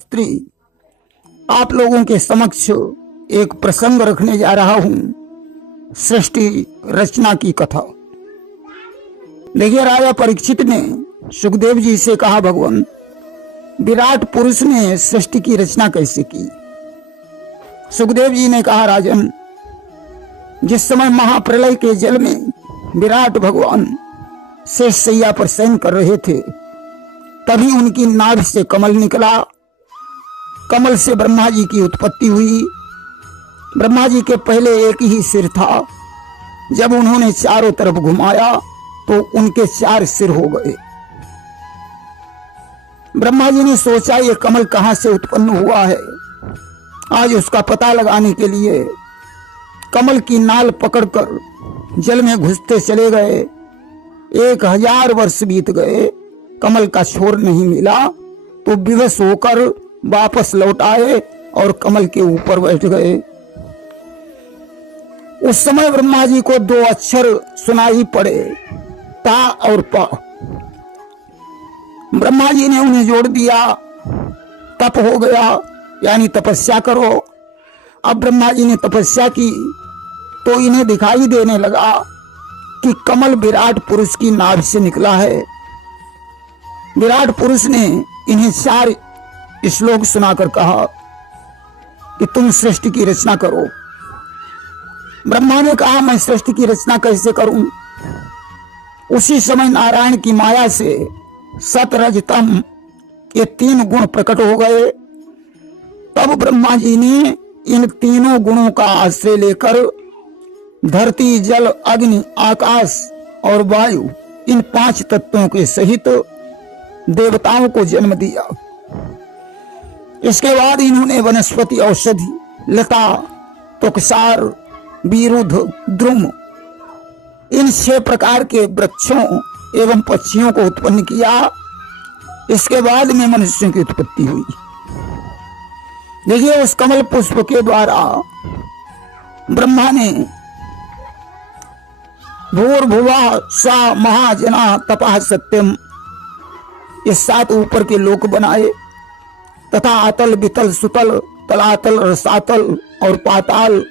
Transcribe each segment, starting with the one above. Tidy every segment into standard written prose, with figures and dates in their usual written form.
स्त्री आप लोगों के समक्ष एक प्रसंग रखने जा रहा हूं, सृष्टि रचना की कथा। देखिए, राजा परीक्षित ने सुखदेव जी से कहा, भगवान विराट पुरुष ने सृष्टि की रचना कैसे की। सुखदेव जी ने कहा, राजन, जिस समय महाप्रलय के जल में विराट भगवान शेष शैया पर शयन कर रहे थे, तभी उनकी नाभि से कमल निकला। कमल से ब्रह्मा जी की उत्पत्ति हुई। ब्रह्मा जी के पहले एक ही सिर था। जब उन्होंने चारों तरफ घुमाया तो उनके 4 सिर हो गए। ब्रह्मा जी ने सोचा, ये कमल कहां से उत्पन्न हुआ है। आज उसका पता लगाने के लिए कमल की नाल पकड़कर जल में घुसते चले गए। 1000 वर्ष बीत गए, कमल का छोर नहीं मिला। तो विवश होकर वापस लौट आए और कमल के ऊपर बैठ गए। उस समय ब्रह्मा जी को 2 अक्षर सुनाई पड़े, ता और प। ब्रह्मा जी ने उन्हें जोड़ दिया। तप हो गया, यानी तपस्या करो। अब ब्रह्मा जी ने तपस्या की तो इन्हें दिखाई देने लगा कि कमल विराट पुरुष की नाभि से निकला है। विराट पुरुष ने इन्हें 4 श्लोक सुनाकर कहा कि तुम सृष्टि की रचना करो। ब्रह्मा ने कहा, मैं सृष्टि की रचना कैसे करूं। उसी समय नारायण की माया से सत रज तम ये 3 गुण प्रकट हो गए। तब ब्रह्मा जी ने इन तीनों गुणों का आश्रय लेकर धरती, जल, अग्नि, आकाश और वायु, इन 5 तत्वों के सहित देवताओं को जन्म दिया। इसके बाद इन्होंने वनस्पति, औषधि, लता, तुकसार, विरुद्ध, द्रुम, इन 6 प्रकार के वृक्षों एवं पक्षियों को उत्पन्न किया। इसके बाद में मनुष्यों की उत्पत्ति हुई। देखिए, उस कमल पुष्प के द्वारा ब्रह्मा ने भूर्भुवः सा महाजना तपः सत्यम, ये 7 ऊपर के लोक बनाए तथा अतल, वितल, सुतल, तलातल, रसातल और पाताल,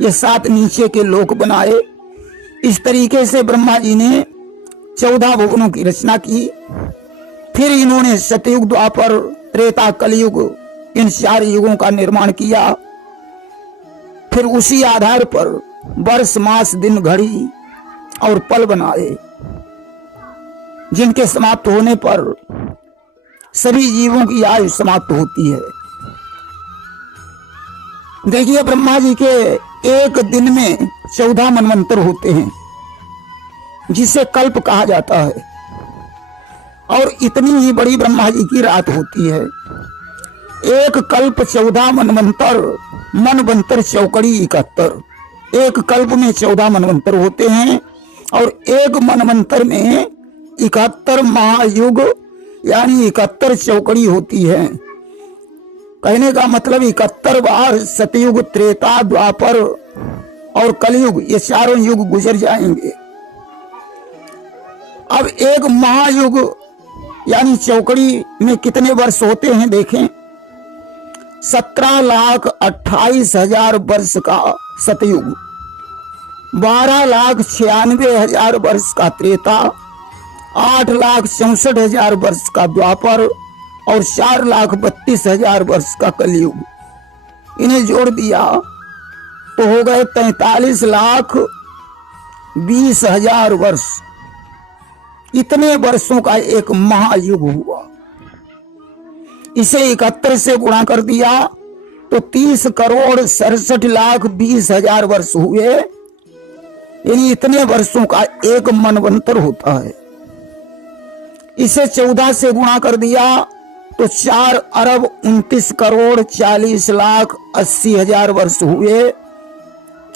ये 7 नीचे के लोक बनाए। इस तरीके से ब्रह्मा जी ने 14 भुवनों की रचना की। फिर इन्होंने सतयुग, द्वापर, त्रेता, कलयुग, इन 4 युगों का निर्माण किया। फिर उसी आधार पर वर्ष, मास, दिन, घड़ी और पल बनाए, जिनके समाप्त होने पर सभी जीवों की आयु समाप्त होती है। देखिए, ब्रह्मा जी के एक दिन में 14 मनवंतर होते हैं, जिसे कल्प कहा जाता है। और इतनी ही बड़ी ब्रह्मा जी की रात होती है। एक कल्प 14 मनवंतर, मनवंतर चौकड़ी 71। एक कल्प में 14 मनवंतर होते हैं और एक मनवंतर में 71 महायुग, यानी 71 चौकड़ी होती है। कहने का मतलब 71 बार सतयुग, त्रेता, द्वापर और कलयुग, ये 4 युग गुजर जाएंगे। अब एक महायुग यानी चौकड़ी में कितने वर्ष होते हैं, देखें। 17,28,000 वर्ष का सतयुग, 12,96,000 वर्ष का त्रेता, 8,64,000 वर्ष का द्वापर और 4,32,000 वर्ष का कलयुग। इन्हें जोड़ दिया तो हो गए 43,20,000 वर्ष। इतने वर्षों का एक महायुग हुआ। इसे 71 से गुणा कर दिया तो 30,67,20,000 वर्ष हुए। यानी इतने वर्षों का एक मनवंतर होता है। इसे 14 से गुणा कर दिया तो 4,29,40,80,000 वर्ष हुए।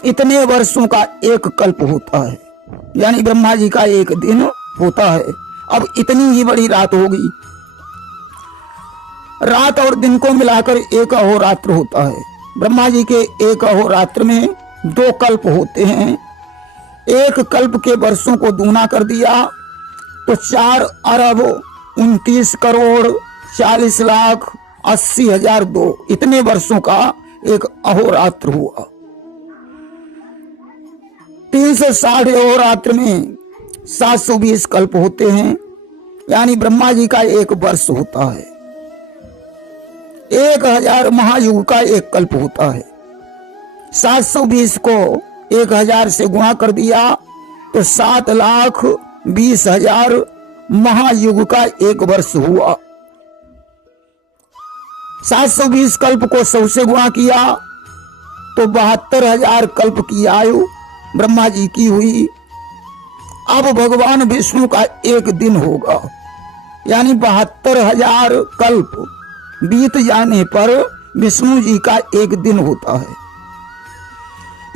इतने वर्षों का एक कल्प होता है, यानी ब्रह्मा जी का एक दिन होता है। अब इतनी ही बड़ी रात होगी। रात और दिन को मिलाकर एक अहोरात्र होता है। ब्रह्मा जी के एक अहोरात्र में 2 कल्प होते हैं। एक कल्प के वर्षों को दूना कर दिया तो 4,29,40,40,00,000 80,002 इतने वर्षों का एक अहोरात्र हुआ। 360 अहोरात्र में 720 कल्प होते हैं, यानी ब्रह्मा जी का एक वर्ष होता है। 1000 महायुग का एक कल्प होता है। 720 को 1000 से गुणा कर दिया तो 7,20,000 महायुग का एक वर्ष हुआ। 720 कल्प को 100 से गुणा किया तो 72,000 कल्प की आयु ब्रह्मा जी की हुई। अब भगवान विष्णु का एक दिन होगा, यानी 72,000 कल्प बीत जाने पर विष्णु जी का एक दिन होता है।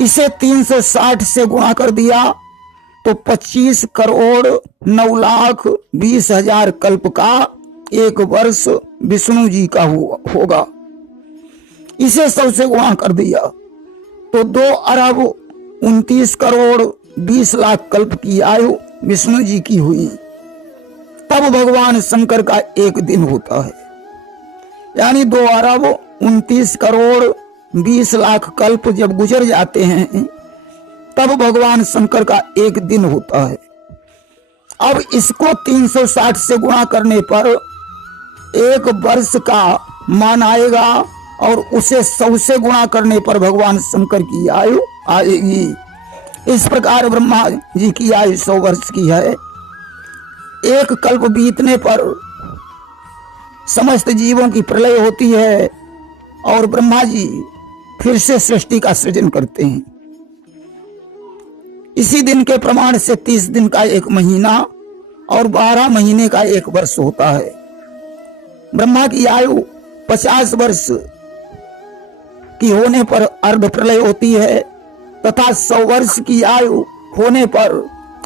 इसे 360 से गुणा कर दिया तो 25,09,20,000 कल्प का एक वर्ष विष्णु जी का होगा। इसे 100 से गुणा कर दिया तो 2,29,20,00,000 कल्प की आयु विष्णु जी की हुई। तब भगवान शंकर का एक दिन होता है, यानी 2,29,20,00,000 कल्प जब गुजर जाते हैं तब भगवान शंकर का एक दिन होता है। अब इसको 360 से गुणा करने पर एक वर्ष का मान आएगा और उसे 100 से गुणा करने पर भगवान शंकर की आयु आएगी। इस प्रकार ब्रह्मा जी की आयु 100 वर्ष की है। एक कल्प बीतने पर समस्त जीवों की प्रलय होती है और ब्रह्मा जी फिर से सृष्टि का सृजन करते हैं। इसी दिन के प्रमाण से 30 दिन का एक महीना और 12 महीने का एक वर्ष होता है। ब्रह्मा की आयु 50 वर्ष की होने पर अर्ध प्रलय होती है तथा 100 वर्ष की आयु होने पर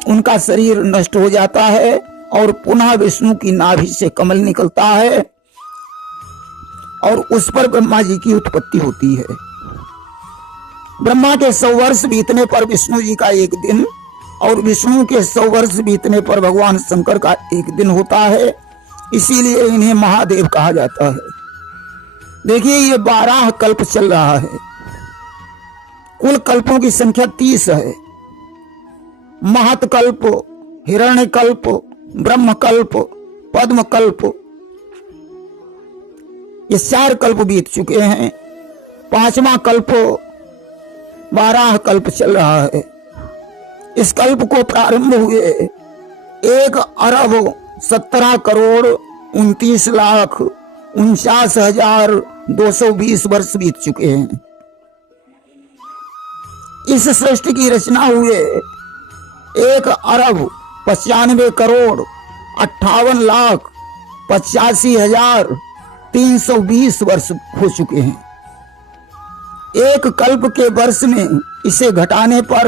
उनका शरीर नष्ट हो जाता है और पुनः विष्णु की नाभि से कमल निकलता है और उस पर ब्रह्मा जी की उत्पत्ति होती है। ब्रह्मा के 100 वर्ष बीतने पर विष्णु जी का एक दिन और विष्णु के 100 वर्ष बीतने पर भगवान शंकर का एक दिन होता है, इसीलिए इन्हें महादेव कहा जाता है। देखिए ये 12 कल्प चल रहा है। कुल कल्पों की संख्या 30 है। महत्कल्प, हिरण्यकल्प, ब्रह्मकल्प, पद्मकल्प, ये 4 कल्प बीत चुके हैं। 5वां कल्प 12 कल्प चल रहा है। इस कल्प को प्रारंभ हुए 1,17,29,49,220 वर्ष बीत चुके हैं। इस सृष्टि की रचना हुए 1,58,85,320 वर्ष हो चुके हैं। एक कल्प के वर्ष में इसे घटाने पर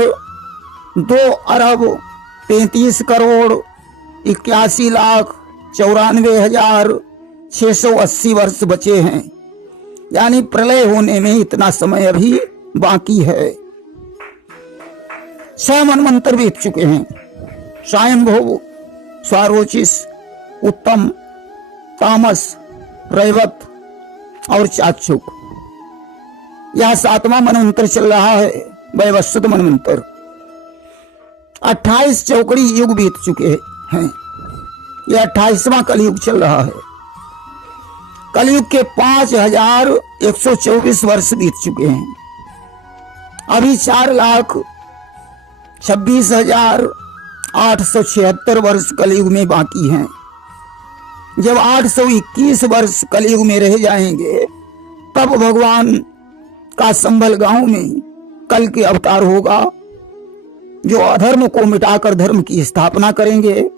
2,33,81,94,680 वर्ष बचे हैं, यानी प्रलय होने में इतना समय अभी बाकी है। 6 मनवंतर बीत चुके हैं। स्वयंभू, स्वारोचिस, उत्तम, तामस, रैवत और चाक्षुक। यह 7वां मनवंतर चल रहा है, वैवस्वत मनवंतर। 28 चौकड़ी युग बीत चुके हैं। यह 28वां कलयुग चल रहा है। कलयुग के 5,124 वर्ष बीत चुके हैं। अभी 4,26,876 वर्ष कलयुग में बाकी हैं। जब 821 वर्ष कलयुग में रह जाएंगे तब भगवान का संभल गांव में कल के अवतार होगा, जो अधर्म को मिटाकर धर्म की स्थापना करेंगे।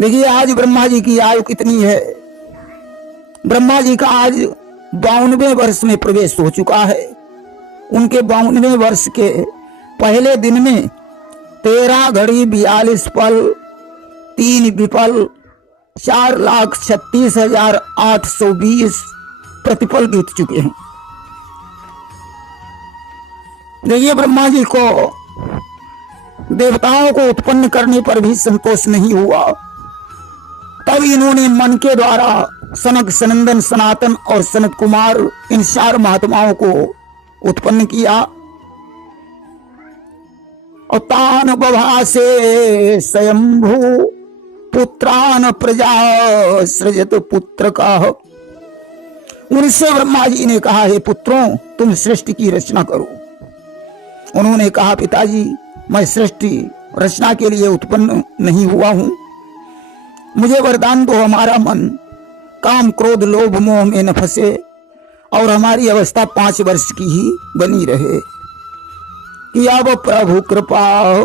देखिए आज ब्रह्मा जी की आयु कितनी है। ब्रह्मा जी का आज 52वें वर्ष में प्रवेश हो चुका है। उनके 52वें वर्ष के पहले दिन में 13 घड़ी 42 पल 3 विपल 4,36,820 प्रतिपल बीत चुके हैं। देखिए ब्रह्मा जी को देवताओं को उत्पन्न करने पर भी संतोष नहीं हुआ। तब अब इन्होंने मन के द्वारा सनक, सनंदन, सनातन और सनत कुमार इन 4 महात्माओं को उत्पन्न किया। और तान बभासे स्वयंभू पुत्रान प्रजा सृजत पुत्र का। उनसे ब्रह्मा जी ने कहा, हे पुत्रों, तुम सृष्टि की रचना करो। उन्होंने कहा, पिताजी, मैं सृष्टि रचना के लिए उत्पन्न नहीं हुआ हूं, मुझे वरदान दो, हमारा मन काम, क्रोध, लोभ, मोह में न फंसे और हमारी अवस्था 5 वर्ष की ही बनी रहे। कि अब प्रभु कृपा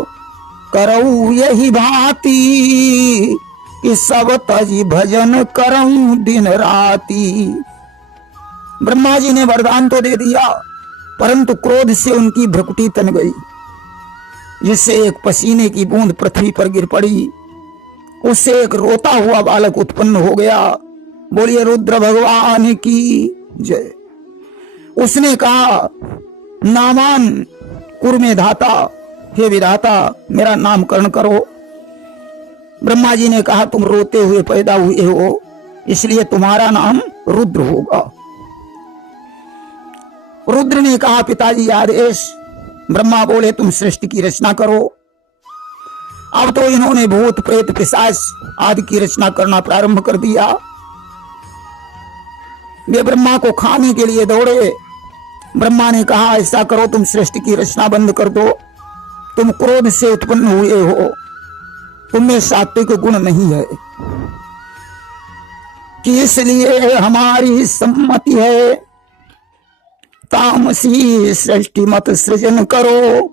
करऊ यही भांति कि सब तजी भजन करऊं दिन राती। ब्रह्मा जी ने वरदान तो दे दिया, परंतु क्रोध से उनकी भ्रुकुटी तन गई, जिससे एक पसीने की बूंद पृथ्वी पर गिर पड़ी। उससे एक रोता हुआ बालक उत्पन्न हो गया। बोलिए रुद्र भगवान की जय। उसने कहा, नामान कुर्मे धाता, हे विधाता, मेरा नामकरण करो। ब्रह्मा जी ने कहा, तुम रोते हुए पैदा हुए हो, इसलिए तुम्हारा नाम रुद्र होगा। रुद्र ने कहा, पिताजी आदेश। ब्रह्मा बोले, तुम सृष्टि की रचना करो। अब तो इन्होंने भूत, प्रेत, पिशाच आदि की रचना करना प्रारंभ कर दिया। वे ब्रह्मा को खाने के लिए दौड़े। ब्रह्मा ने कहा, ऐसा करो, तुम सृष्टि की रचना बंद कर दो, तुम क्रोध से उत्पन्न हुए हो, तुममें सात्विक गुण नहीं है, कि इसलिए हमारी सम्मति है, तामसी सृष्टि मत सृजन करो।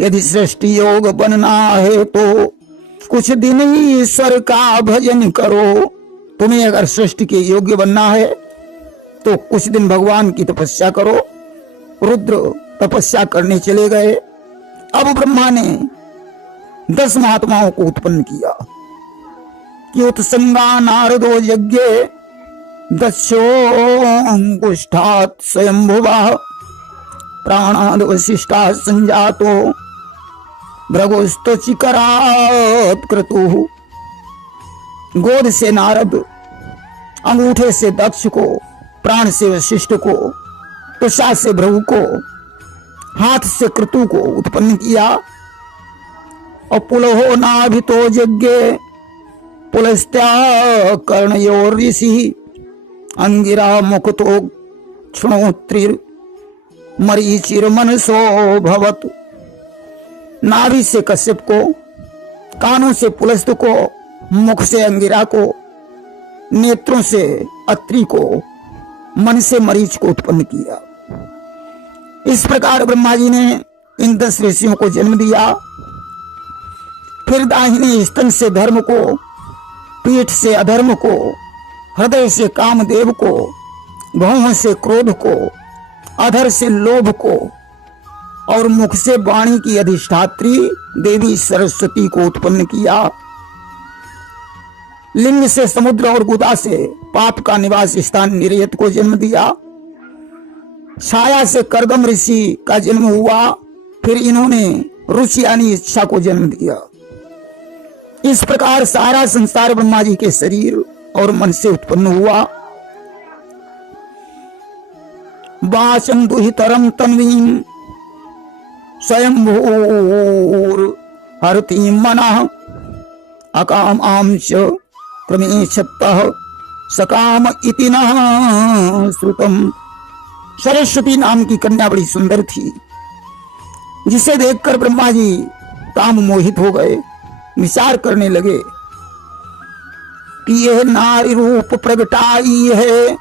यदि सृष्टि योग बनना है तो कुछ दिन ही ईश्वर का भजन करो। तुम्हें अगर सृष्टि के योग्य बनना है तो कुछ दिन भगवान की तपस्या करो। रुद्र तपस्या करने चले गए। अब ब्रह्मा ने 10 महात्माओं को उत्पन्न किया कि उत्संगा नारदो यज्ञ दस्यो अंगुष्ठात् स्वयंभुवः प्राणाद् वसिष्ठः संजातो भृगुस्तु चिकरात् क्रतुः। गोद से नारद, अंगूठे से दक्ष को, प्राण से वशिष्ठ को, त्वचा से भृगु को, हाथ से क्रतु को उत्पन्न किया। और पुलहो नाभितो यज्ञ पुलस्त्या कर्णयोर ऋषि अंगिरा मुकुतो क्षणोत्रिर मरीचिर मनसो भवत। नाभि से कश्यप को, कानों से पुलस्त को, मुख से अंगिरा को, नेत्रों से अत्रि को, मन से मरीच को उत्पन्न किया। इस प्रकार ब्रह्मा जी ने इन 10 ऋषियों को जन्म दिया। फिर दाहिने स्तन से धर्म को, पीठ से अधर्म को, हृदय से कामदेव को, भौं से क्रोध को, अधर से लोभ को और मुख से वाणी की अधिष्ठात्री देवी सरस्वती को उत्पन्न किया। लिंग से समुद्र और गुदा से पाप का निवास स्थान निर्यत को जन्म दिया। छाया से करदम ऋषि का जन्म हुआ। फिर इन्होंने रुचि यानी इच्छा को जन्म दिया। इस प्रकार सारा संसार ब्रह्मा जी के शरीर और मन से उत्पन्न हुआ। वाचम दुहितरम तन्वीं स्वयंभूर हरति मनः अकाम आंश क्रमेच्छतः सकाम इति न श्रुतम। सरस्वती नाम की कन्या बड़ी सुंदर थी, जिसे देखकर ब्रह्मा जी काम मोहित हो गए। विचार करने लगे कि यह नारी रूप प्रगटाई है,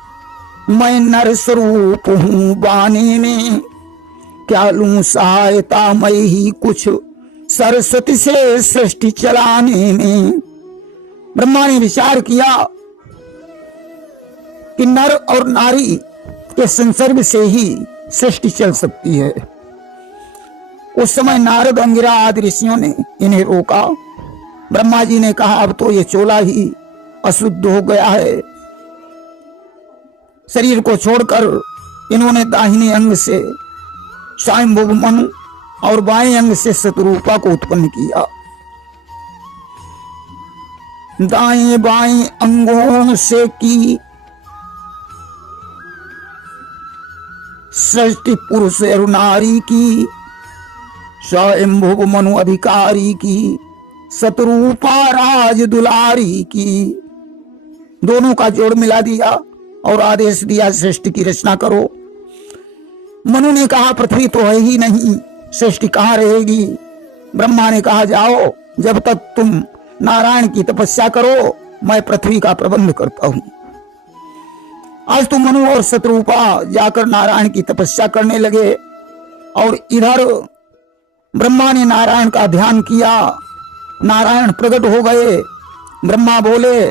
मैं नर स्वरूप हूं बाने में, क्या लूं सहायता मैं ही कुछ सरस्वती से सृष्टि चलाने में। ब्रह्मा ने विचार किया कि नर और नारी के संसर्ग से ही सृष्टि चल सकती है। उस समय नारद, अंगिरा आदि ऋषियों ने इन्हें रोका। ब्रह्मा जी ने कहा, अब तो ये चोला ही अशुद्ध हो गया है। शरीर को छोड़कर इन्होंने दाहिने अंग से स्वयंभुव मनु और बाएं अंग से शतरूपा को उत्पन्न किया। दाएं बाएं अंगों से की, सृष्टि पुरुष और नारी की, स्वयंभुव मनु अधिकारी की, सतरूपा राज दुलारी की। दोनों का जोड़ मिला दिया और आदेश दिया सृष्टि की रचना करो। मनु ने कहा पृथ्वी तो है ही नहीं, सृष्टि कहाँ रहेगी। ब्रह्मा ने कहा जाओ, जब तक तुम नारायण की तपस्या करो मैं पृथ्वी का प्रबंध करता हूं। आज तो मनु और शत्रुपा जाकर नारायण की तपस्या करने लगे और इधर ब्रह्मा ने नारायण का ध्यान किया। नारायण प्रकट हो गए। ब्रह्मा बोले,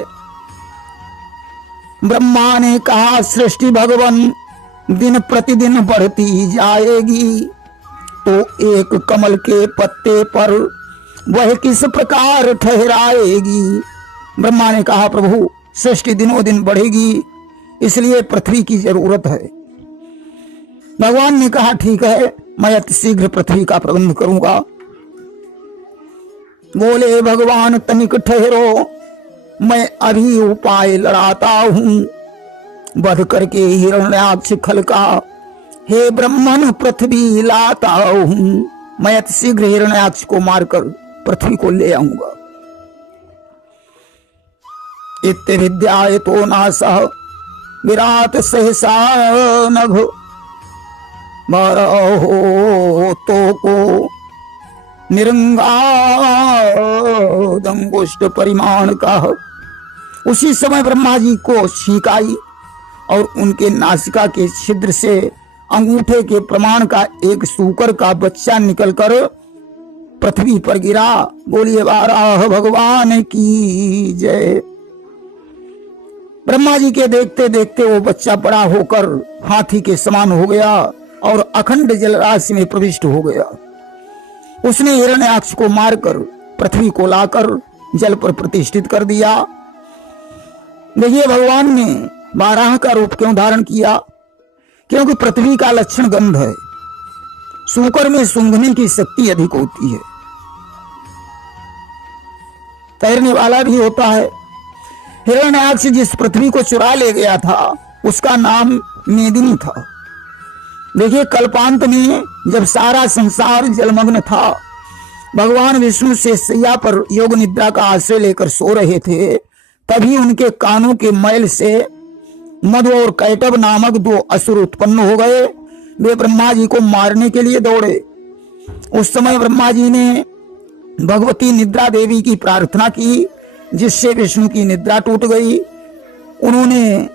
ब्रह्मा ने कहा सृष्टि भगवान दिन प्रतिदिन बढ़ती जाएगी, तो एक कमल के पत्ते पर वह किस प्रकार ठहराएगी। ब्रह्मा ने कहा प्रभु सृष्टि दिनों दिन बढ़ेगी, इसलिए पृथ्वी की जरूरत है। भगवान ने कहा ठीक है, मैं अति शीघ्र पृथ्वी का प्रबंध करूंगा। बोले भगवान तनिक ठहरो, मैं अभी उपाय लड़ाता हूं। वध करके हिरण्याक्ष खल का हे ब्रह्मन पृथ्वी लाता हूं। मैं अति शीघ्र हिरण्याक्ष को मारकर पृथ्वी को ले आऊंगा। इत्य विद्याय तो नासः विराट सहसा नभ, बारहो तो को निरंगादंगुष्ट परिमाण का। उसी समय ब्रह्मा जी को छींक आई और उनके नासिका के छिद्र से अंगूठे के प्रमाण का एक सूकर का बच्चा निकलकर पृथ्वी पर गिरा। बोलिए वाराह भगवान की जय। ब्रह्मा जी के देखते देखते वो बच्चा बड़ा होकर हाथी के समान हो गया और अखंड जलराशि में प्रविष्ट हो गया। उसने हिरण्याक्ष को मारकर पृथ्वी को लाकर जल पर प्रतिष्ठित कर दिया। देखिए भगवान ने बाराह का रूप क्यों धारण किया, क्योंकि पृथ्वी का लक्षण गंध है। सूकर में सूंघने की शक्ति अधिक होती है, तैरने वाला भी होता है। हिरण्याक्ष जिस पृथ्वी को चुरा ले गया था उसका नाम मेदिनी था। देखिए कल्पांत में जब सारा संसार जलमग्न था, भगवान विष्णु से शैया पर योग निद्रा का आश्रय लेकर सो रहे थे, तभी उनके कानों के मैल से मधु और कैटभ नामक दो असुर उत्पन्न हो गए। वे ब्रह्मा जी को मारने के लिए दौड़े। उस समय ब्रह्मा जी ने भगवती निद्रा देवी की प्रार्थना की, जिससे विष्णु की निद्रा टूट गई। उन्होंने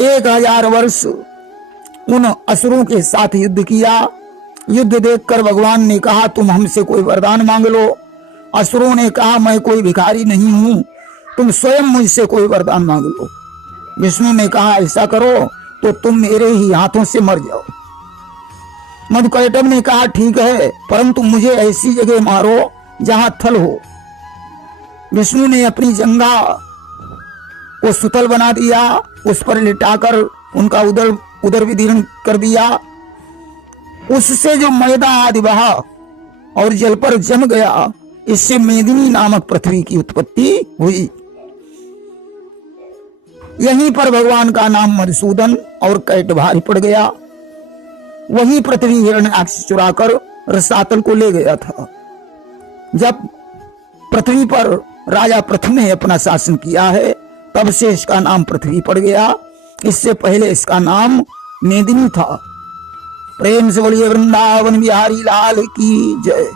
1000 वर्ष उन असुरों के साथ युद्ध किया। युद्ध देखकर भगवान ने कहा तुम हमसे कोई वरदान मांग लो। असुरों ने कहा मैं कोई भिखारी नहीं हूं, तुम स्वयं मुझसे कोई वरदान मांग लो। विष्णु ने कहा ऐसा करो तो तुम मेरे ही हाथों से मर जाओ। मधुकैटभ ने कहा ठीक है, परंतु मुझे ऐसी जगह मारो जहां थल हो। विष्णु ने अपनी जंघा को सुतल बना दिया, उस पर लिटाकर उनका उदर विदीर्ण कर दिया। उससे जो मैदा आदि बहा और जल पर जम गया, इससे मेदिनी नामक पृथ्वी की उत्पत्ति हुई। यहीं पर भगवान का नाम मधुसूदन और कैटभारी पड़ गया। वही पृथ्वी हिरण्याक्ष चुराकर रसातल को ले गया था। जब पृथ्वी पर राजा पृथ्वी ने अपना शासन किया है, तब से इसका नाम पृथ्वी पड़ गया। इससे पहले इसका नाम मेदिनी था। प्रेम से बोलिए वृंदावन बिहारी लाल की जय।